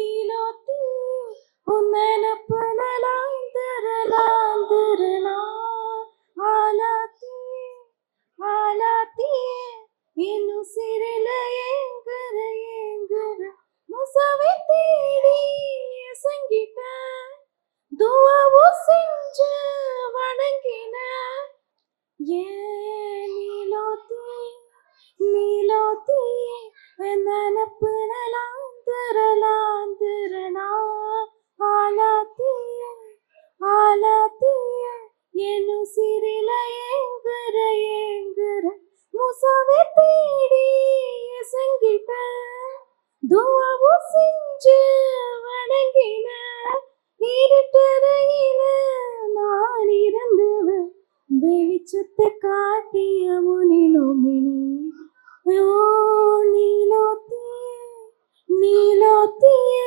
நீலோத்தி உன்னெனப்புலாய்ந்தரலாந்திரனா ஆலாத்தி ஆலாத்தி இன்னும் சிறில ஏங்குற ஏங்குற முசவை தேடி சங்கிட்ட துவாவும் செஞ்சு வணங்கின ஏன் நீலோத்தி நீலோத்தி நனப்புலாந்திரலாந்திரனா ஆலாத்தி ஆலாத்தி என்னும் சிறில ஏங்குற ஏங்குற முசவை தேடி சங்கிட்ட துவாவும் செஞ்சு வணங்கின இருட்டறையில நான் இறந்துவன் வெளிச்சத்தை காட்டிய முனிலோமினி ஓ நீலோத்திய நீலோத்திய